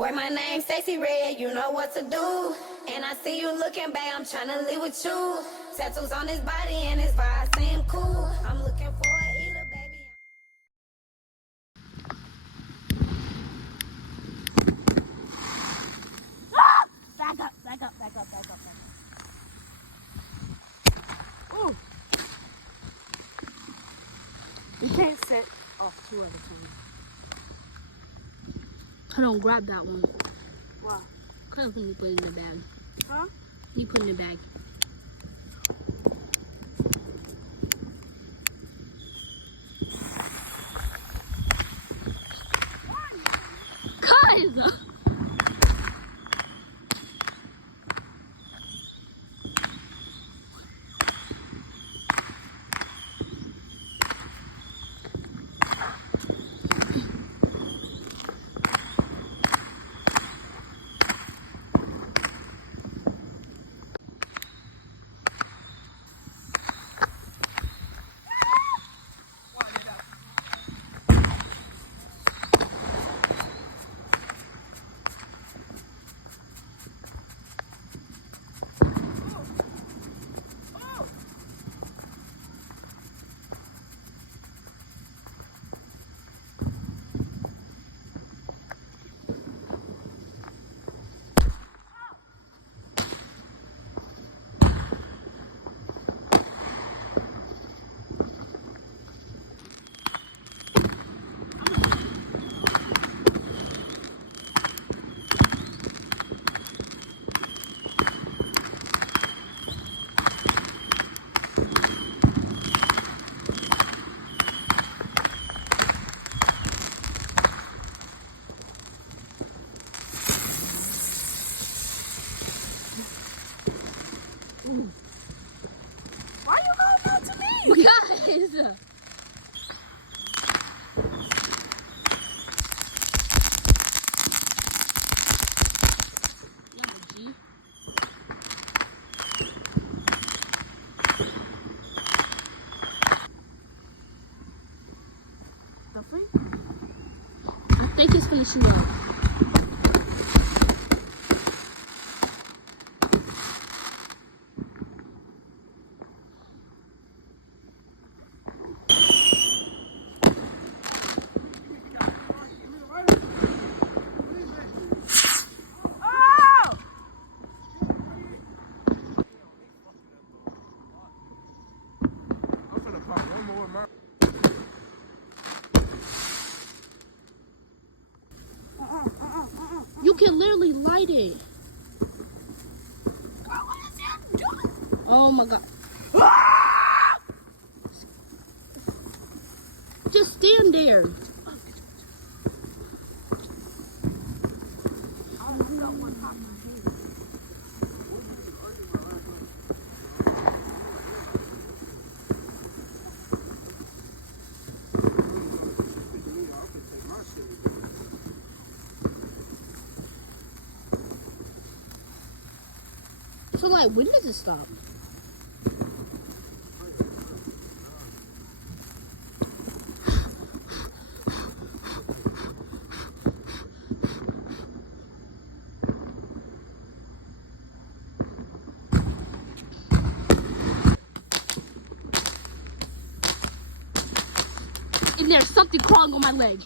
Boy, my name's Stacey Red, you know what to do. And I see you looking back, I'm tryna live with you. Tattoos on his body and his vibe seem cool. I'm looking for a eater, baby. Ah! Back up. Ooh. You can't sit off two at a time. I don't grab that one. Wow. Kind of think you put it in the bag. Huh? You put it in the bag. Guys! Why are you going out to me? Guys! Duffy? I think he's finishing up. Oh! I'm finna pop one more of my. You can literally light it. Oh my god. Just stand there. So like, when does it stop? And there's something crawling on my leg.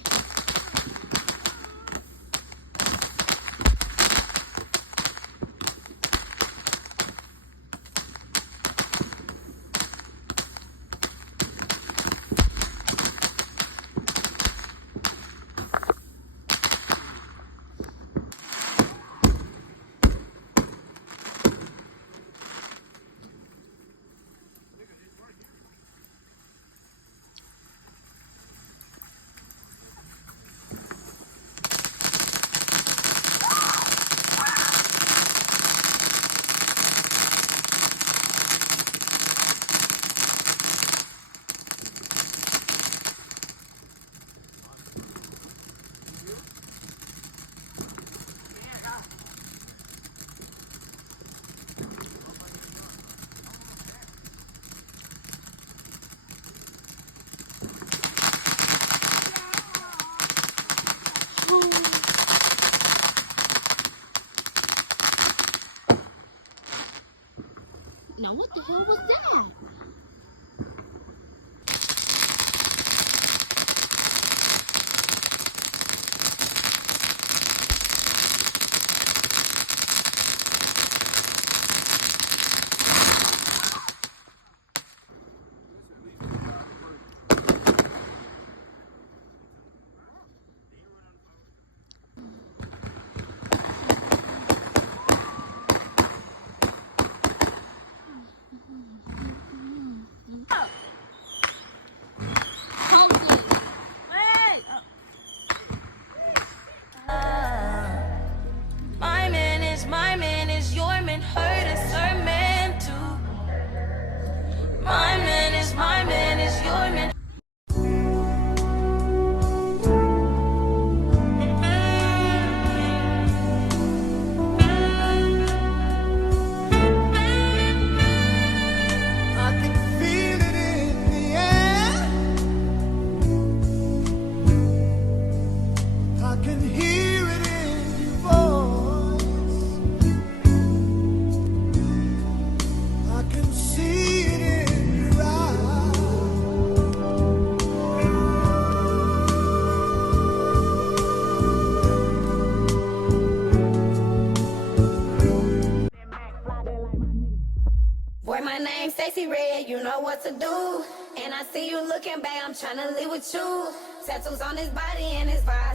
Now what the hell was that? My man is your man, hurt us are meant to. My man is your man. I can feel it in the air. I can hear it in your voice. I can see it in your eyes. Boy, my name's Stacey Red, you know what to do. And I see you looking back, I'm tryna live with you. Tattoos on his body and his vibe